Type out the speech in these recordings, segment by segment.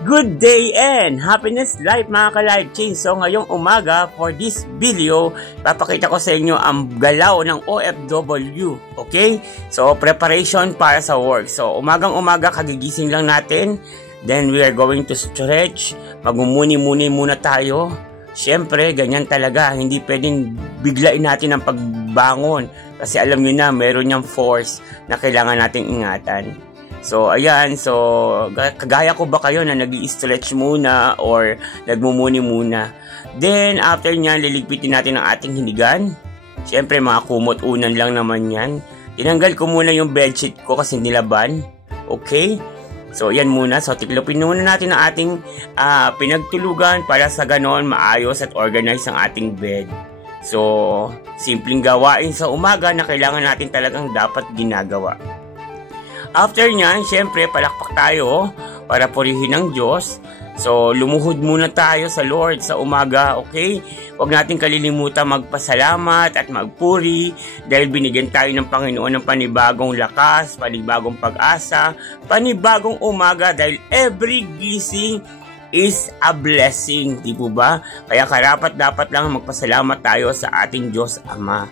Good day and happiness life mga ka-life change. So ngayong umaga for this video, papakita ko sa inyo ang galaw ng OFW. Okay? So preparation para sa work. So umagang umaga kagigising lang natin. Then we are going to stretch. Magmumuni-muni muna tayo. Siyempre, ganyan talaga. Hindi pwedeng biglain natin ang pagbangon. Kasi alam nyo na, meron niyang force na kailangan nating ingatan. So, ayan. So, kagaya ko ba kayo na nag-i-stretch muna or nagmumuni muna? Then, after nyan, liligpitin natin ang ating hinigan. Siyempre, mga kumot-unan lang naman yan. Tinanggal ko muna yung bedsheet ko kasi nilaban. Okay? So, yan muna. So, tiklopin muna natin ang ating pinagtulugan para sa ganon maayos at organize ang ating bed. So, simpleng gawain sa umaga na kailangan natin talagang dapat ginagawa. After nyan, syempre, palakpak tayo para purihin ng Diyos. So, lumuhod muna tayo sa Lord sa umaga, okay? Huwag natin kalilimutan magpasalamat at magpuri dahil binigyan tayo ng Panginoon ng panibagong lakas, panibagong pag-asa, panibagong umaga dahil every gising is a blessing, di po ba? Kaya karapat dapat lang magpasalamat tayo sa ating Diyos Ama.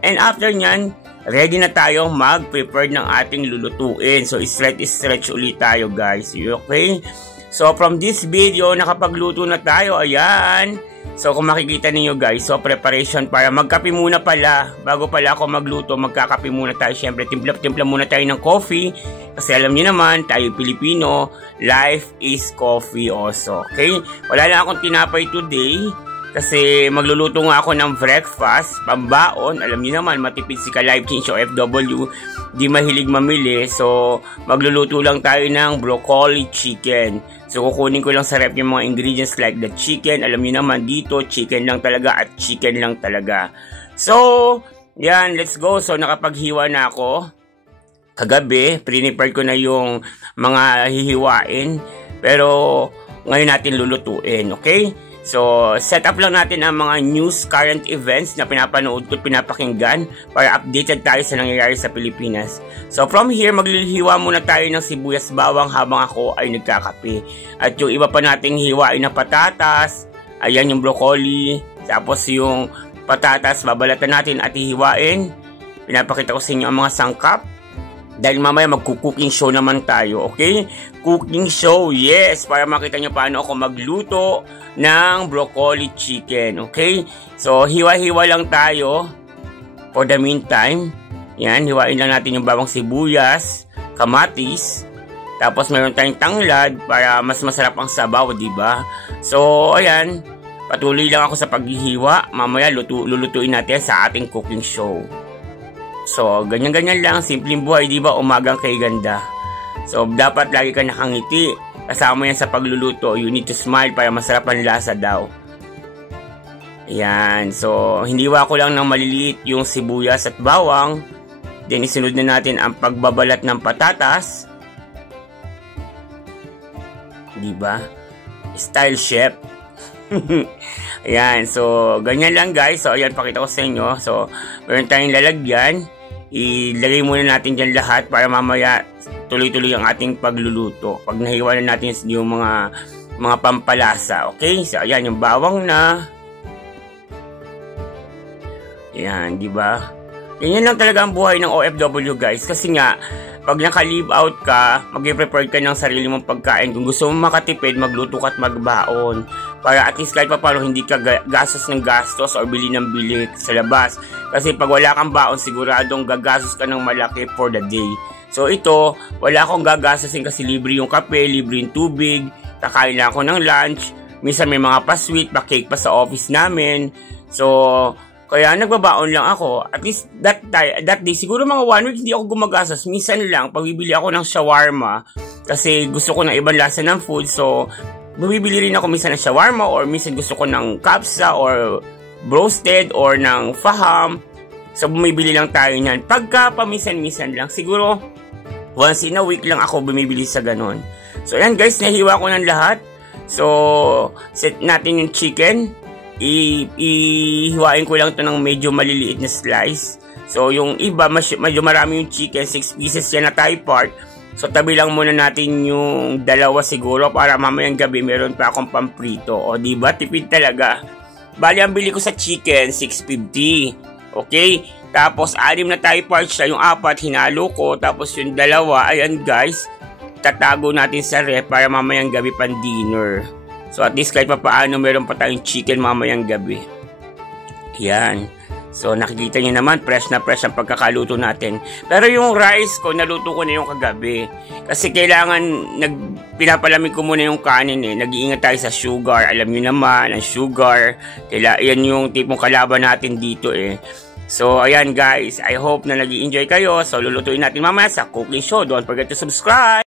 And after nyan, ready na tayong mag-prepare ng ating lulutuin. So, stretch ulit tayo, guys. Okay? So, from this video, nakapagluto na tayo. Ayan. So, kung makikita ninyo, guys. So, preparation para magkape muna pala. Bago pala ako magluto, magkakape muna tayo. Siyempre, timpla muna tayo ng coffee. Kasi alam niyo naman, tayo Pilipino, life is coffee also. Okay? Wala lang akong tinapay today. Kasi magluluto nga ako ng breakfast, pambaon. Alam niyo naman, matipid si ka-live change o FW, di mahilig mamili. So, magluluto lang tayo ng broccoli chicken. So, kukunin ko lang sa rep yung mga ingredients like the chicken. Alam niyo naman, dito, chicken lang talaga at chicken lang talaga. So, yan, let's go. So, nakapaghiwa na ako. Kagabi, pre-prepare ko na yung mga hihiwain. Pero, ngayon natin lulutuin, okay? So, set up lang natin ang mga news, current events na pinapanood ko at pinapakinggan para updated tayo sa nangyayari sa Pilipinas. So, from here, maglilihiwa muna tayo ng sibuyas bawang habang ako ay nagkakape. At yung iba pa nating hiwain na patatas, ayan yung broccoli, tapos yung patatas, babalatan natin at hihiwain. Pinapakita ko sa inyo ang mga sangkap. Dahil mamaya magkukuking show naman tayo, okay? Cooking show, yes! Para makita nyo paano ako magluto ng broccoli chicken, okay? So, hiwa-hiwa lang tayo for the meantime. Yan, hiwain lang natin yung bawang sibuyas, kamatis, tapos meron tayong tanglad para mas masarap ang sabaw, diba? So, ayan, patuloy lang ako sa paghihiwa. Mamaya lulutuin natin sa ating cooking show. So, ganyan-ganyan lang, simpleng buhay, di ba? Umagang kay ganda. So, dapat lagi ka nakangiti. Kasama yan sa pagluluto. You need to smile para masarap ang lasa daw. Ayan. So, hiniwa ko lang ng maliliit yung sibuyas at bawang. Then, isunod na natin ang pagbabalat ng patatas. Di ba? Style chef. Ayan. So, ganyan lang, guys. So, ayan, pakita ko sa inyo. So, meron tayong lalagyan. Ilagay muna natin dyan lahat para mamaya tuloy-tuloy ang ating pagluluto. Pag nahiwa na natin yung mga pampalasa. Okay? So, ayan, yung bawang na. Ayan, di ba? Ganyan lang talaga ang buhay ng OFW, guys. Kasi nga, pag naka-leave out ka, mag-prepare ka ng sarili mong pagkain. Kung gusto mo makatipid, magluto ka at magbaon. Para at least kahit pa paano hindi ka gastos ng gastos or bili ng bili sa labas. Kasi pag wala kang baon, siguradong gagastos ka ng malaki for the day. So ito, wala akong gagastosin kasi libre yung kape, libre yung tubig, kakain lang ako ng lunch. Minsan may mga pa-sweet, pa-cake pa sa office namin. So, kaya nagbabaon lang ako. At least that day, siguro mga 1 week hindi ako gumagastos. Minsan lang, pagbibili ako ng shawarma. Kasi gusto ko ng ibang lasa ng food. So, bumibili rin ako minsan ng shawarma or minsan gusto ko ng kapsa or roasted or ng faham. So, bumibili lang tayo niyan. Pagka paminsan-minsan lang, siguro once in a week lang ako bumibili sa ganon. So, ayan guys, nahiwa ko ng lahat. So, set natin yung chicken. Ihiwain ko lang ito ng medyo maliliit na slice. So, yung iba, medyo marami yung chicken. 6 pieces yan na Thai part. So tabi lang muna natin yung dalawa siguro para mamayang gabi meron pa akong pamprito. O diba, tipid talaga. Bali ang bili ko sa chicken, 650. Okay? Tapos 6 na tayo parts na, yung 4 hinalo ko. Tapos yung dalawa, ayan guys, tatago natin sa ref para mamayang gabi pan dinner. So at least kahit pa paano meron pa tayong chicken mamayang gabi. Yan. So nakikita niyo naman, fresh na fresh ang pagkakaluto natin. Pero yung rice ko, naluto ko na yung kagabi. Kasi kailangan, pinapalamig ko muna yung kanin eh. Nag-iingat tayo sa sugar. Alam niyo naman, ang sugar, yan yung tipong kalaban natin dito eh. So ayan guys, I hope na nag-i-enjoy kayo. So lulutuin natin mamaya sa cooking show. Don't forget to subscribe!